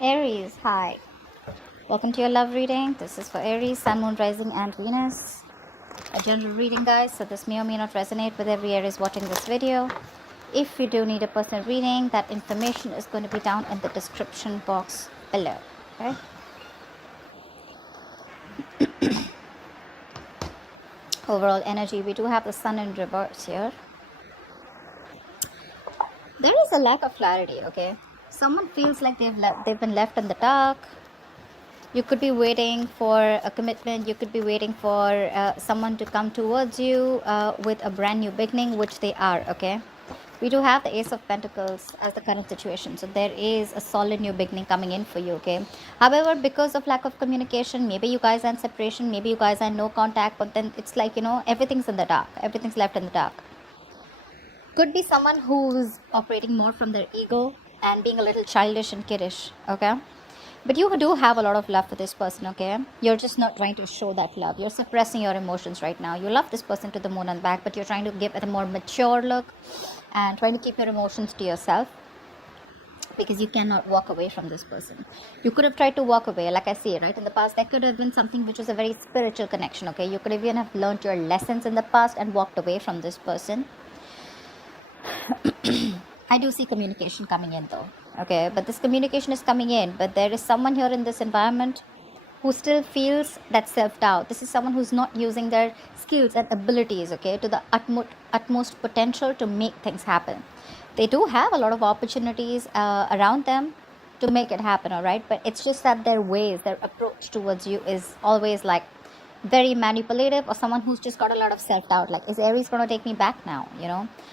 Aries, hi. Welcome to your love reading. This is for Aries, Sun, Moon, Rising, and Venus. A general reading, guys, so this may or may not resonate with every Aries watching this video. If you do need a personal reading, that information is going to be down in the description box below. Okay? Overall energy, we do have the Sun in reverse here. There is a lack of clarity, okay? Someone feels like they've been left in the dark. You could be waiting for a commitment. You could be waiting for someone to come towards you with a brand new beginning, which they are, okay? We do have the Ace of Pentacles as the current situation. So there is a solid new beginning coming in for you, okay? However, because of lack of communication, maybe you guys are in separation, maybe you guys are in no contact, but then it's like, everything's in the dark. Everything's left in the dark. Could be someone who's operating more from their ego and being a little childish and kiddish, okay? But you do have a lot of love for this person, okay? You're just not trying to show that love. You're suppressing your emotions right now. You love this person to the moon and back, but you're trying to give it a more mature look and trying to keep your emotions to yourself because you cannot walk away from this person. You could have tried to walk away, like I say, right? In the past, that could have been something which was a very spiritual connection, okay? You could even have learned your lessons in the past and walked away from this person. I do see communication coming in though, okay? But this communication is coming in, but there is someone here in this environment who still feels that self-doubt. This is someone who's not using their skills and abilities, okay, to the utmost potential to make things happen. They do have a lot of opportunities around them to make it happen, all right? But it's just that their ways, their approach towards you is always like very manipulative, or someone who's just got a lot of self-doubt, like, is Aries going to take me back now?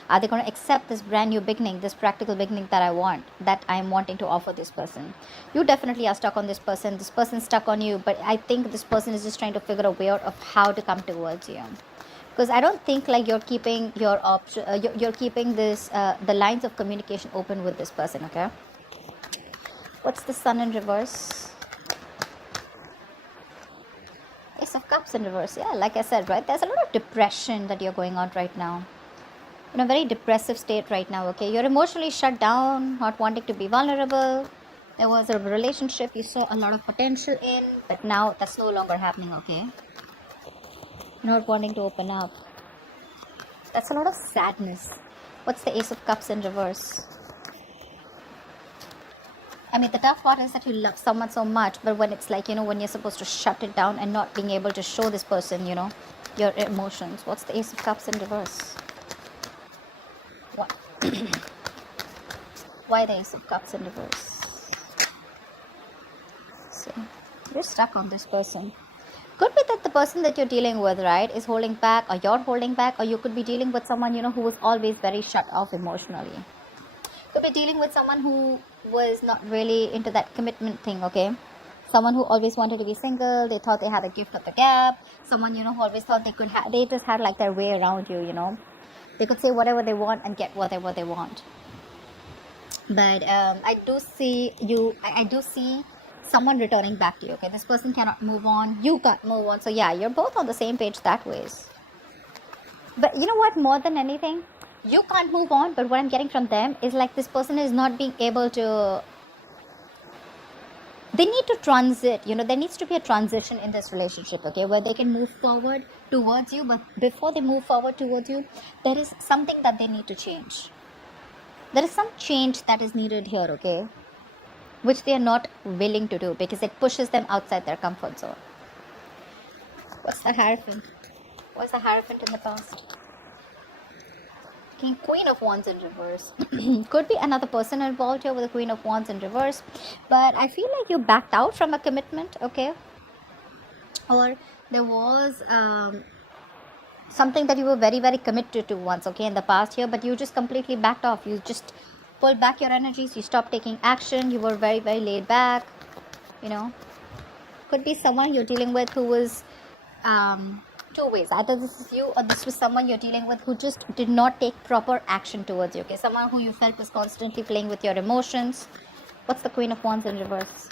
Are they going to accept this brand new beginning, this practical beginning that I'm wanting to offer this person? You definitely are stuck on this person's stuck on you, but I think this person is just trying to figure a way out of how to come towards you, because I don't think like you're keeping your you're keeping this the lines of communication open with this person, okay? What's the Sun in reverse? Ace of Cups in reverse. Yeah, like I said, right? There's a lot of depression that you're going on right now. In a very depressive state right now, okay? You're emotionally shut down, not wanting to be vulnerable. There was a relationship you saw a lot of potential in, but now that's no longer happening, okay? Not wanting to open up. That's a lot of sadness. What's the Ace of Cups in reverse? I mean, the tough part is that you love someone so much, but when it's like, when you're supposed to shut it down and not being able to show this person, your emotions. What's the Ace of Cups in reverse? What? Why the Ace of Cups in reverse? So, you're stuck on this person. Could be that the person that you're dealing with, right, is holding back, or you're holding back, or you could be dealing with someone, who was always very shut off emotionally. Could be dealing with someone who was not really into that commitment thing, okay? Someone who always wanted to be single. They thought they had a gift of the gap. Someone, who always thought they just had like their way around you, They could say whatever they want and get whatever they want. But I do see someone returning back to you, okay? This person cannot move on. You can't move on. So yeah, you're both on the same page that ways. But you know what? More than anything, you can't move on, but what I'm getting from them is like this person is not being able to, they need to transit, there needs to be a transition in this relationship, okay, where they can move forward towards you, but before they move forward towards you, there is something that they need to change. There is some change that is needed here, okay, which they are not willing to do because it pushes them outside their comfort zone. What's the Hierophant? What's the Hierophant in the past? Queen of Wands in reverse. Could be another person involved here with the Queen of Wands in reverse, but I feel like you backed out from a commitment, okay? Or there was something that you were very, very committed to once, okay, in the past year, but you just completely backed off. You just pulled back your energies. You stopped taking action. You were very, very laid back, Could be someone you're dealing with who was two ways. Either this is you or this was someone you're dealing with who just did not take proper action towards you, okay? Someone who you felt was constantly playing with your emotions. What's the Queen of Wands in reverse?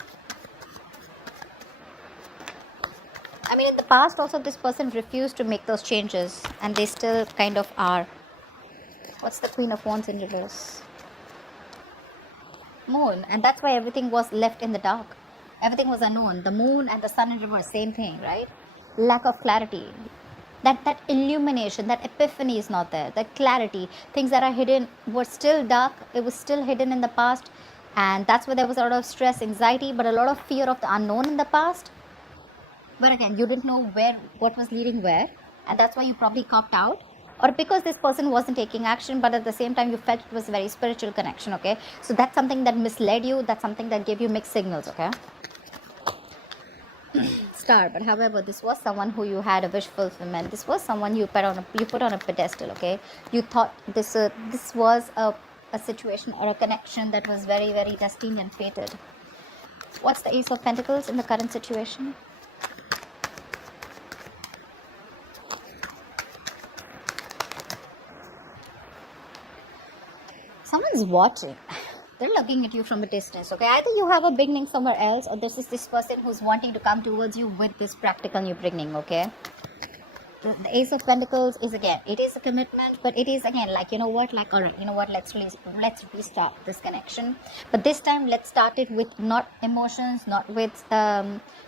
I mean, in the past also this person refused to make those changes and they still kind of are. What's the Queen of Wands in reverse? Moon. And that's why everything was left in the dark. Everything was unknown. The moon and the sun in reverse, same thing, right? Lack of clarity. That illumination, that epiphany is not there. That clarity, things that are hidden were still dark. It was still hidden in the past. And that's why there was a lot of stress, anxiety, but a lot of fear of the unknown in the past. But again, you didn't know what was leading where. And that's why you probably copped out. Or because this person wasn't taking action, but at the same time you felt it was a very spiritual connection, okay? So that's something that misled you. That's something that gave you mixed signals, okay? Star. But however, this was someone who you had a wish fulfillment. This was someone you put on a pedestal, okay? You thought this was a situation or a connection that was very, very destined and fated. What's the Ace of Pentacles in the current situation? Someone's watching. They're looking at you from a distance, okay? Either you have a beginning somewhere else, or this is this person who's wanting to come towards you with this practical new beginning, okay? The Ace of Pentacles is, again, it is a commitment, but it is, again, like, you know what, like, all right, you know what, let's restart this connection. But this time, let's start it with not emotions, not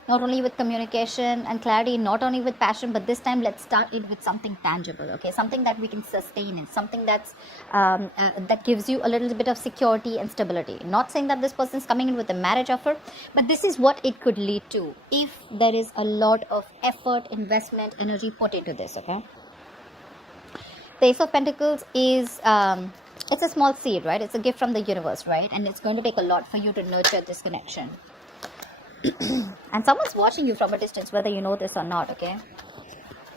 only with communication and clarity, not only with passion, but this time let's start it with something tangible, okay? Something that we can sustain in, something that's that gives you a little bit of security and stability. Not saying that this person's coming in with a marriage offer, but this is what it could lead to if there is a lot of effort, investment, energy put into this, okay? The Ace of Pentacles is it's a small seed, right? It's a gift from the universe, right? And it's going to take a lot for you to nurture this connection. And someone's watching you from a distance, whether you know this or not, okay?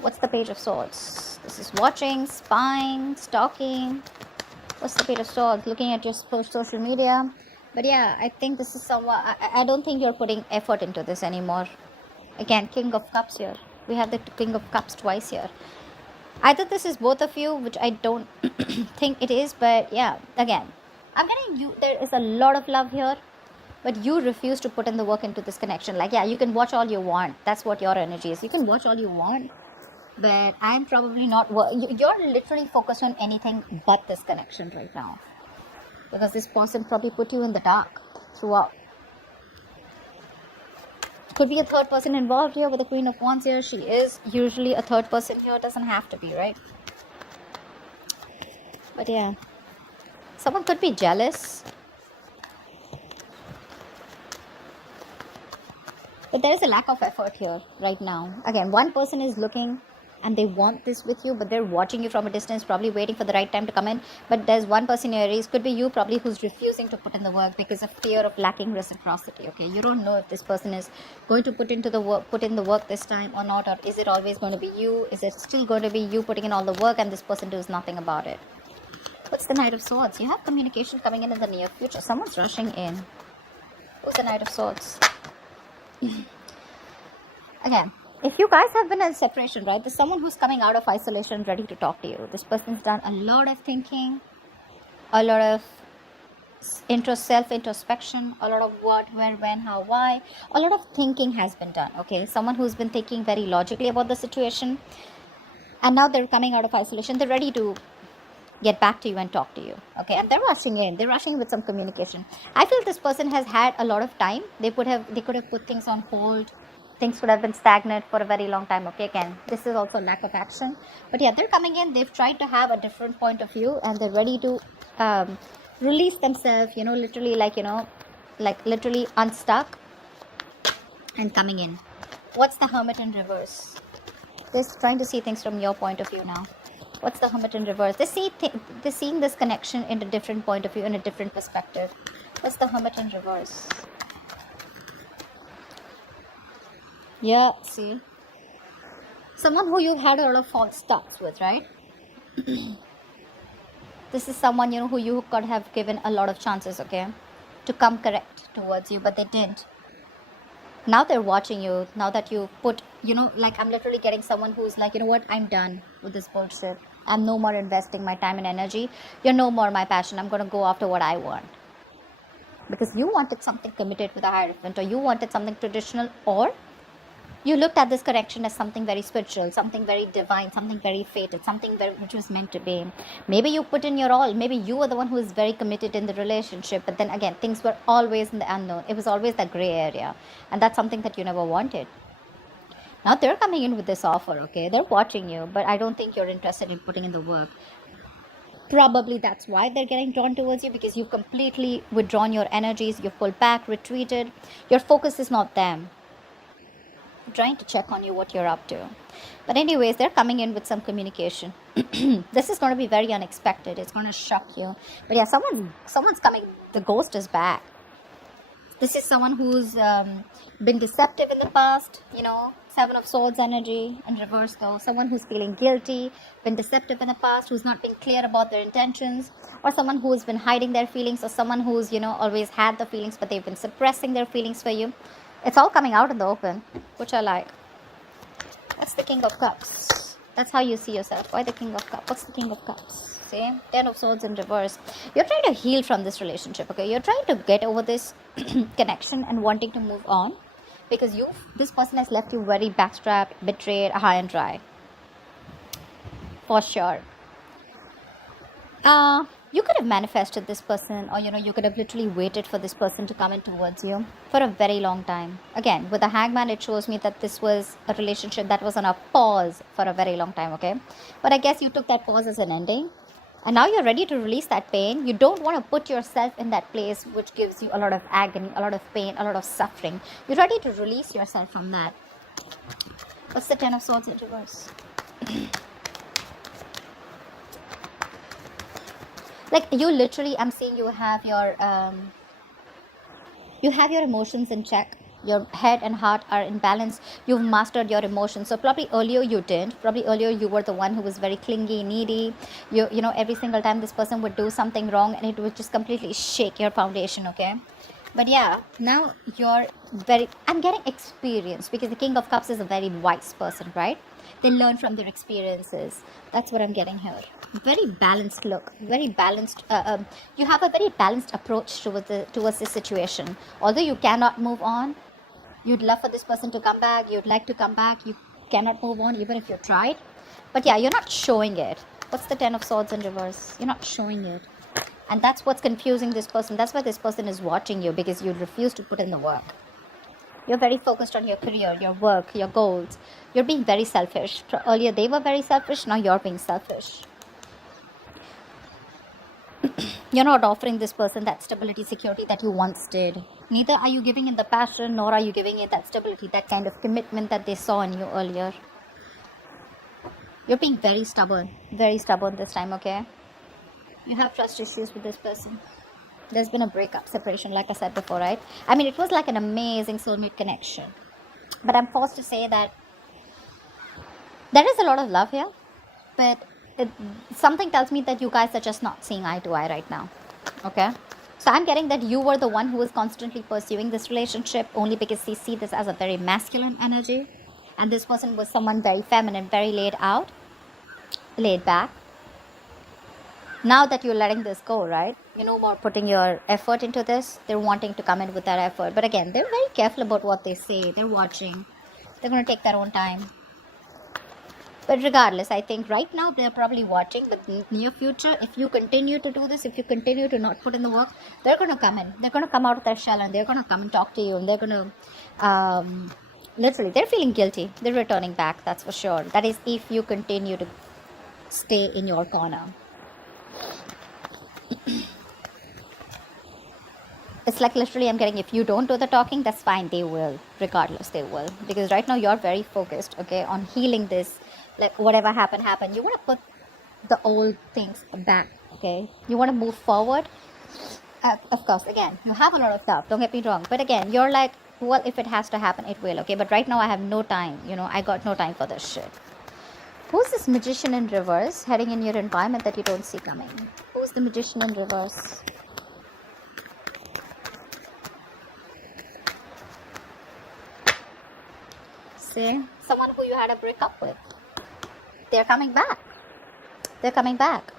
What's the Page of Swords? This is watching, spying, stalking. What's the Page of Swords? Looking at your social media. But yeah, I think this is someone, I don't think you're putting effort into this anymore. Again, King of Cups here. We have the King of Cups twice here. Either this is both of you, which I don't think it is, but yeah, again, I'm getting you, there is a lot of love here, but you refuse to put in the work into this connection. Like, yeah, you can watch all you want. That's what your energy is. You can watch all you want, but I'm probably not, you're literally focused on anything but this connection right now. Because this person probably put you in the dark throughout. Could be a third person involved here with the Queen of Wands here. She is usually a third person here. Doesn't have to be, right? But yeah. Someone could be jealous. But there is a lack of effort here right now. Again, one person is looking and they want this with you, but they're watching you from a distance, probably waiting for the right time to come in. But there's one person in Aries, could be you probably, who's refusing to put in the work because of fear of lacking reciprocity, okay? You don't know if this person is going to put in the work this time or not, or is it always going to be you? Is it still going to be you putting in all the work and this person does nothing about it? What's the Knight of Swords? You have communication coming in the near future. Someone's rushing in. Who's the Knight of Swords? Again, if you guys have been in separation, right, there's someone who's coming out of isolation ready to talk to you. This person's done a lot of thinking, a lot of self-introspection, a lot of what, where, when, how, why. A lot of thinking has been done, okay? Someone who's been thinking very logically about the situation, and now they're coming out of isolation. They're ready to get back to you and talk to you, okay? And they're rushing in. They're rushing with some communication. I feel this person has had a lot of time. They could have put things on hold. Things could have been stagnant for a very long time, okay? Again, this is also lack of action. But yeah, they're coming in. They've tried to have a different point of view, and they're ready to release themselves, you know, literally, like, you know, like literally unstuck and coming in. What's the Hermit in reverse? They're trying to see things from your point of view now. What's the Hermit in reverse? They're seeing this connection in a different point of view, in a different perspective. What's the Hermit in reverse? Yeah, see? Someone who you've had a lot of false starts with, right? This is someone, you know, who you could have given a lot of chances, okay, to come correct towards you, but they didn't. Now they're watching you. Now that you put, you know, like, I'm literally getting someone who's like, you know what, I'm done with this bullshit. I'm no more investing my time and energy. You're no more my passion. I'm going to go after what I want. Because you wanted something committed with a hierophant, or you wanted something traditional, or You looked at this connection as something very spiritual, something very divine, something very fated, something very, which was meant to be. Maybe you put in your all. Maybe you were the one who is very committed in the relationship. But then again, things were always in the unknown. It was always that gray area. And that's something that you never wanted. Now they're coming in with this offer, okay? They're watching you, but I don't think you're interested in putting in the work. Probably that's why they're getting drawn towards you, because you've completely withdrawn your energies, you've pulled back, retreated. Your focus is not them. Trying to check on you, what you're up to. But anyways, they're coming in with some communication. This is going to be very unexpected. It's going to shock you. But yeah, someone's coming. The ghost is back. This is someone who's been deceptive in the past, you know, Seven of Swords energy in reverse though. Someone who's feeling guilty, been deceptive in the past, who's not been clear about their intentions, or someone who's been hiding their feelings, or someone who's, you know, always had the feelings, but they've been suppressing their feelings for you. It's all coming out in the open, which I like. That's the King of Cups. That's how you see yourself. Why the King of Cups? What's the King of Cups? See? Ten of Swords in reverse. You're trying to heal from this relationship, okay? You're trying to get over this connection and wanting to move on, because this person has left you very backstrapped, betrayed, high and dry. For sure. You could have manifested this person, or, you know, you could have literally waited for this person to come in towards you for a very long time. Again, with the Hangman, it shows me that this was a relationship that was on a pause for a very long time, okay? But I guess you took that pause as an ending. And now you're ready to release that pain. You don't want to put yourself in that place which gives you a lot of agony, a lot of pain, a lot of suffering. You're ready to release yourself from that. What's the Ten of Swords in reverse? Like, you literally, I'm seeing you have your emotions in check. Your head and heart are in balance. You've mastered your emotions. So probably earlier you didn't. Probably earlier you were the one who was very clingy, needy. You know, every single time this person would do something wrong, and it would just completely shake your foundation, okay? But yeah, now I'm getting experience, because the King of Cups is a very wise person, right? They learn from their experiences. That's what I'm getting here. Very balanced look, very balanced. You have a very balanced approach towards this situation. Although you cannot move on, you'd love for this person to come back. You'd like to come back. You cannot move on even if you tried. But yeah, you're not showing it. What's the Ten of Swords in reverse? You're not showing it. And that's what's confusing this person. That's why this person is watching you, because you refuse to put in the work. You're very focused on your career, your work, your goals. You're being very selfish. Earlier they were very selfish. Now you're being selfish. You're not offering this person that stability, security that you once did. Neither are you giving it the passion, nor are you giving it that stability, that kind of commitment that they saw in you earlier. You're being very stubborn this time, okay? You have trust issues with this person. There's been a breakup, separation, like I said before, right? I mean, it was like an amazing soulmate connection. But I'm forced to say that there is a lot of love here, but something tells me that you guys are just not seeing eye to eye right now, okay? So I'm getting that you were the one who was constantly pursuing this relationship only because they see this as a very masculine energy, and this person was someone very feminine, very laid back. Now that you're letting this go, right? You're no more putting your effort into this. They're wanting to come in with that effort. But again, they're very careful about what they say. They're watching. They're going to take their own time. But regardless, I think right now they're probably watching. But in the near future, if you continue to do this, if you continue to not put in the work, they're going to come in. They're going to come out of their shell, and they're going to come and talk to you. And they're going to, literally, they're feeling guilty. They're returning back, that's for sure. That is if you continue to stay in your corner. It's like literally I'm getting, if you don't do the talking, that's fine, they will. Regardless, they will. Because right now you're very focused, okay, on healing this. Like, whatever happened. You want to put the old things back, okay? You want to move forward. Of course, again, you have a lot of love, don't get me wrong. But again, you're like, well, if it has to happen, it will, okay? But right now I have no time, I got no time for this shit. Who's this Magician in reverse heading in your environment that you don't see coming? Who's the Magician in reverse? See? Someone who you had a breakup with. They're coming back. They're coming back.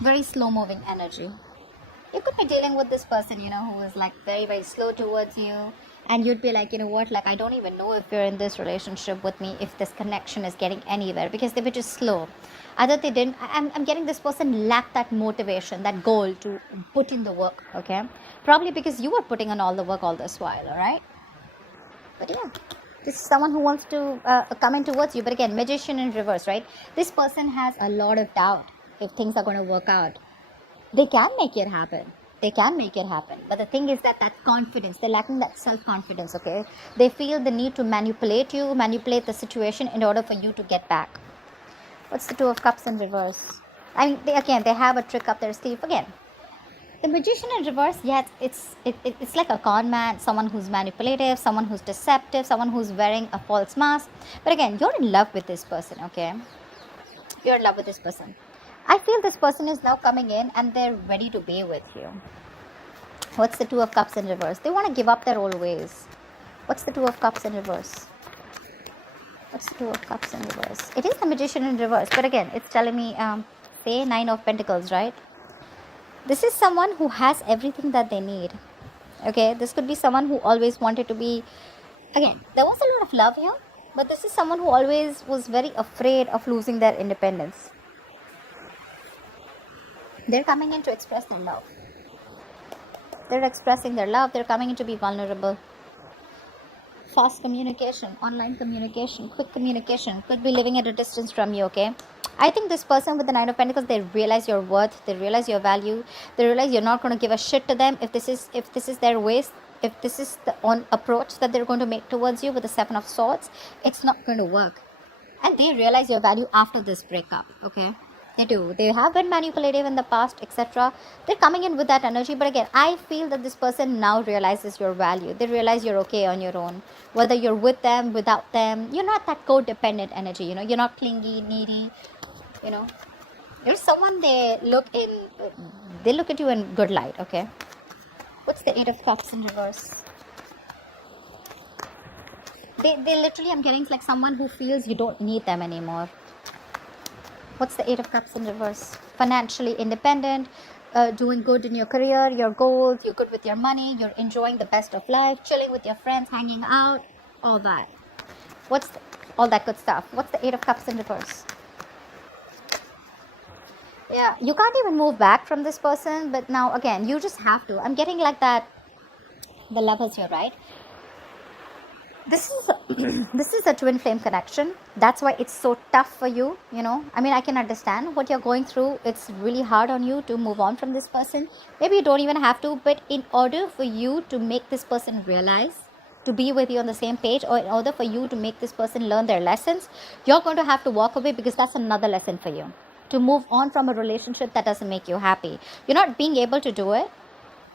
Very slow moving energy. You could be dealing with this person, who is like very, very slow towards you. And you'd be like, you know what, like, I don't even know if you're in this relationship with me, if this connection is getting anywhere, because they were just slow. Either they didn't, I'm getting this person lacked that motivation, that goal to put in the work, okay? Probably because you were putting in all the work all this while, all right? But yeah, this is someone who wants to come in towards you. But again, magician in reverse, right? This person has a lot of doubt if things are going to work out. They can make it happen. They can make it happen. But the thing is that confidence, they're lacking that self-confidence, okay? They feel the need to manipulate you, manipulate the situation in order for you to get back. What's the Two of Cups in reverse? I mean, they have a trick up their sleeve. Again, the magician in reverse, yes, it's like a con man, someone who's manipulative, someone who's deceptive, someone who's wearing a false mask. But again, you're in love with this person, okay? You're in love with this person. I feel this person is now coming in and they're ready to be with you. What's the Two of Cups in reverse? They want to give up their old ways. What's the Two of Cups in reverse? What's the Two of Cups in reverse? It is the magician in reverse. But again, it's telling me, say, Nine of Pentacles, right? This is someone who has everything that they need. Okay, this could be someone who always wanted to be... Again, there was a lot of love here. But this is someone who always was very afraid of losing their independence. They're coming in to express their love. They're expressing their love. They're coming in to be vulnerable. Fast communication, online communication, quick communication. Could be living at a distance from you, okay? I think this person with the Nine of Pentacles, they realize your worth. They realize your value. They realize you're not going to give a shit to them if this is their ways. If this is the approach that they're going to make towards you with the Seven of Swords, it's not going to work. And they realize your value after this breakup, okay? They do. They have been manipulative in the past, etc. They're coming in with that energy. But again, I feel that this person now realizes your value. They realize you're okay on your own. Whether you're with them, without them, you're not that codependent energy, you know. You're not clingy, needy, you know. You're someone they look at you in good light, okay? What's the Eight of Cups in reverse? They literally, I'm getting like someone who feels you don't need them anymore. What's the Eight of Cups in reverse? Financially independent, doing good in your career, your goals, you're good with your money, you're enjoying the best of life, chilling with your friends, hanging out, all that. All that good stuff. What's the Eight of Cups in reverse? Yeah, you can't even move back from this person, but now again, you just have to. I'm getting like that, the Lovers here, right? This is a twin flame connection. That's why it's so tough for you, you know. I mean, I can understand what you're going through. It's really hard on you to move on from this person. Maybe you don't even have to, but in order for you to make this person realize, to be with you on the same page, or in order for you to make this person learn their lessons, you're going to have to walk away, because that's another lesson for you. To move on from a relationship that doesn't make you happy. You're not being able to do it.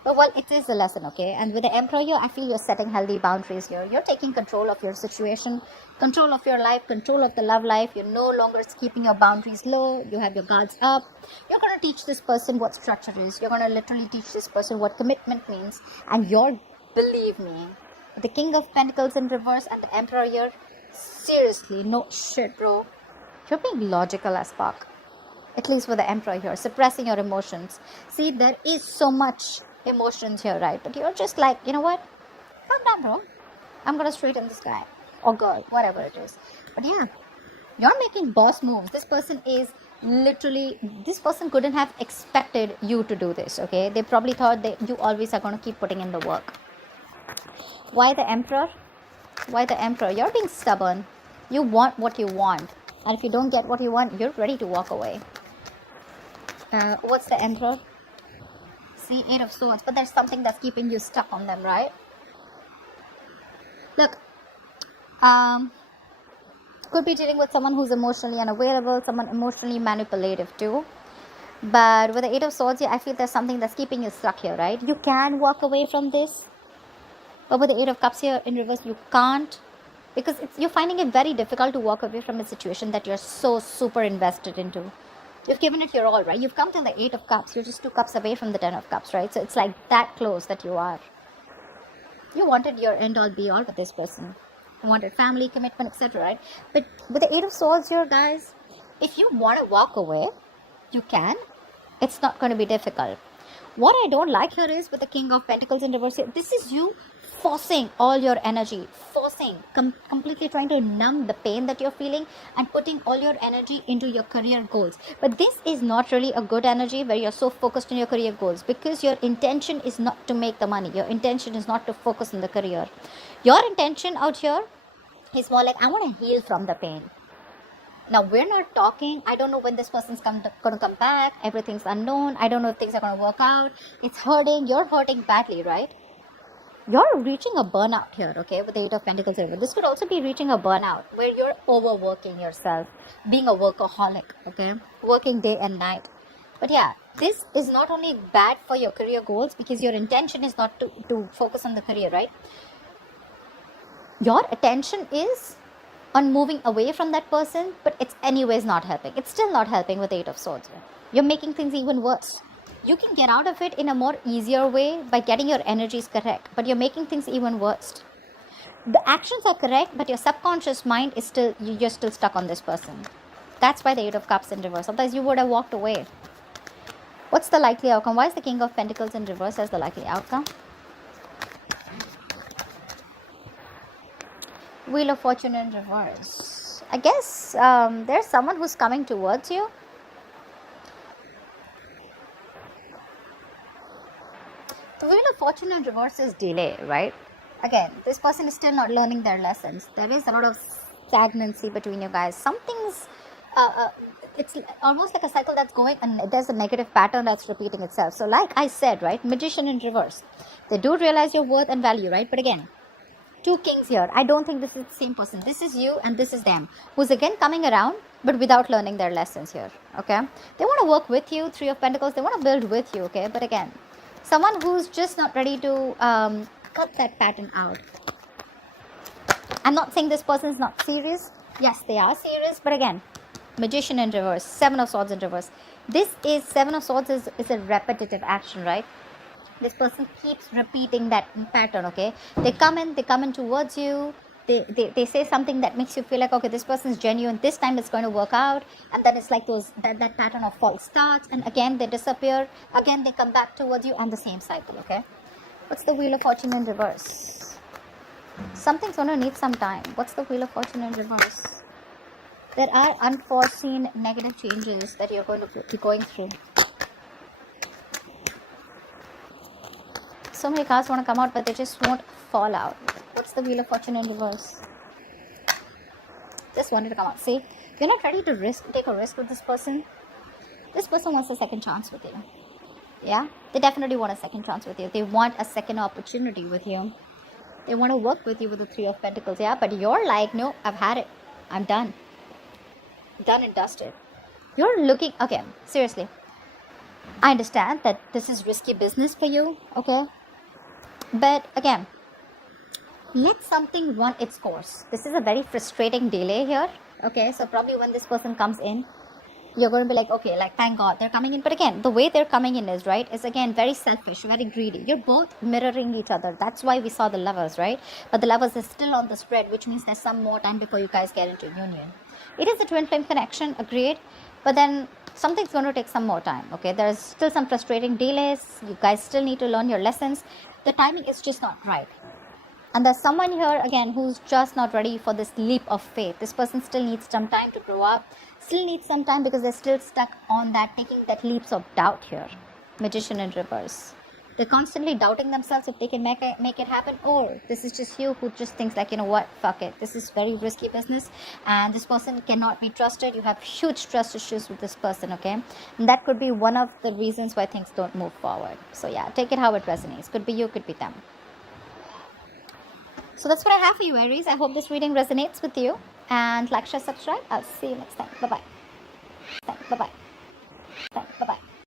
But well, it is a lesson, okay? And with the Emperor here, I feel you're setting healthy boundaries here. You're taking control of your situation, control of your life, control of the love life. You're no longer keeping your boundaries low. You have your guards up. You're going to teach this person what structure is. You're going to literally teach this person what commitment means. And believe me, the King of Pentacles in reverse and the Emperor here, seriously, no shit, bro. You're being logical as fuck. At least with the Emperor here, suppressing your emotions. See, there is so much emotions here, right? But you're just like, you know what? Calm down, bro. I'm gonna straighten this guy. Or girl, whatever it is. But yeah, you're making boss moves. This person couldn't have expected you to do this, okay? They probably thought that you always are gonna keep putting in the work. Why the Emperor? Why the Emperor? You're being stubborn. You want what you want. And if you don't get what you want, you're ready to walk away. What's the Emperor? See, Eight of Swords, but there's something that's keeping you stuck on them, right? Look, could be dealing with someone who's emotionally unavailable, someone emotionally manipulative too. But with the Eight of Swords here, I feel there's something that's keeping you stuck here, right? You can walk away from this, but with the Eight of Cups here in reverse, you can't, because you're finding it very difficult to walk away from a situation that you're so super invested into. You've given it your all, right? You've come to the Eight of Cups. You're just 2 cups away from the 10 of Cups, right? So it's like that close that you are. You wanted your end all be all with this person. You wanted family, commitment, etc., right? But with the Eight of Swords here, guys, if you want to walk away, you can. It's not going to be difficult. What I don't like here is with the King of Pentacles in reverse, this is you forcing all your energy, completely trying to numb the pain that you're feeling and putting all your energy into your career goals. But this is not really a good energy where you're so focused on your career goals, because your intention is not to make the money. Your intention is not to focus on the career. Your intention out here is more like, I want to heal from the pain. Now, we're not talking, I don't know when this person's going to come back. Everything's unknown. I don't know if things are going to work out. It's hurting. You're hurting badly, right? You're reaching a burnout here, okay, with the Eight of Pentacles. This could also be reaching a burnout where you're overworking yourself, being a workaholic, okay, working day and night. But yeah, this is not only bad for your career goals, because your intention is not to focus on the career, right? Your attention is on moving away from that person, but it's anyways not helping. It's still not helping with the Eight of Swords. You're making things even worse. You can get out of it in a more easier way by getting your energies correct, but you're making things even worse. The actions are correct, but your subconscious mind is still, you're still stuck on this person. That's why the Eight of Cups in reverse. Otherwise, you would have walked away. What's the likely outcome? Why is the King of Pentacles in reverse as the likely outcome? Wheel of Fortune in reverse. I guess there's someone who's coming towards you. The Wheel of Fortune in reverse is delay, right? Again, this person is still not learning their lessons. There is a lot of stagnancy between you guys. Something's, it's almost like a cycle that's going, and there's a negative pattern that's repeating itself. So like I said, right, Magician in reverse. They do realize your worth and value, right? But again, two kings here. I don't think this is the same person. This is you and this is them, who's again coming around, but without learning their lessons here, okay? They want to work with you, Three of Pentacles. They want to build with you, okay? But again, someone who's just not ready to cut that pattern out. I'm not saying this person is not serious. Yes, they are serious, but again, Magician in reverse, Seven of Swords in reverse. This is, Seven of Swords is a repetitive action, right? This person keeps repeating that pattern, okay? They come in towards you. They say something that makes you feel like, okay, this person is genuine. This time it's going to work out. And then it's like that pattern of false starts. And again, they disappear. Again, they come back towards you, and the same cycle, okay? What's the Wheel of Fortune in reverse? Something's going to need some time. What's the Wheel of Fortune in reverse? There are unforeseen negative changes that you're going to be going through. So many cards want to come out, but they just won't fall out. What's the Wheel of Fortune in reverse? Just wanted to come out. See, you're not ready to take a risk with this person. This person wants a second chance with you. Yeah, they definitely want a second chance with you. They want a second opportunity with you. They want to work with you with the Three of Pentacles. Yeah, but you're like, no, I've had it. I'm done. Done and dusted. You're looking, okay, seriously. I understand that this is risky business for you, okay? But again, let something run its course. This is a very frustrating delay here, okay? So probably when this person comes in, you're going to be like, okay, like, thank God they're coming in. But again, the way they're coming in is, right, is again very selfish, very greedy. You're both mirroring each other. That's why we saw the Lovers, right? But the Lovers is still on the spread, which means there's some more time before you guys get into union. It is a twin flame connection, agreed. But then something's going to take some more time, okay? There's still some frustrating delays. You guys still need to learn your lessons. The timing is just not right. And there's someone here, again, who's just not ready for this leap of faith. This person still needs some time to grow up. Still needs some time because they're still stuck on that, taking that leaps of doubt here. Magician in reverse. They're constantly doubting themselves if they can make it happen. Or this is just you who just thinks like, you know what, fuck it. This is very risky business. And this person cannot be trusted. You have huge trust issues with this person, okay? And that could be one of the reasons why things don't move forward. So yeah, take it how it resonates. Could be you, could be them. So that's what I have for you, Aries. I hope this reading resonates with you. And like, share, subscribe. I'll see you next time. Bye-bye.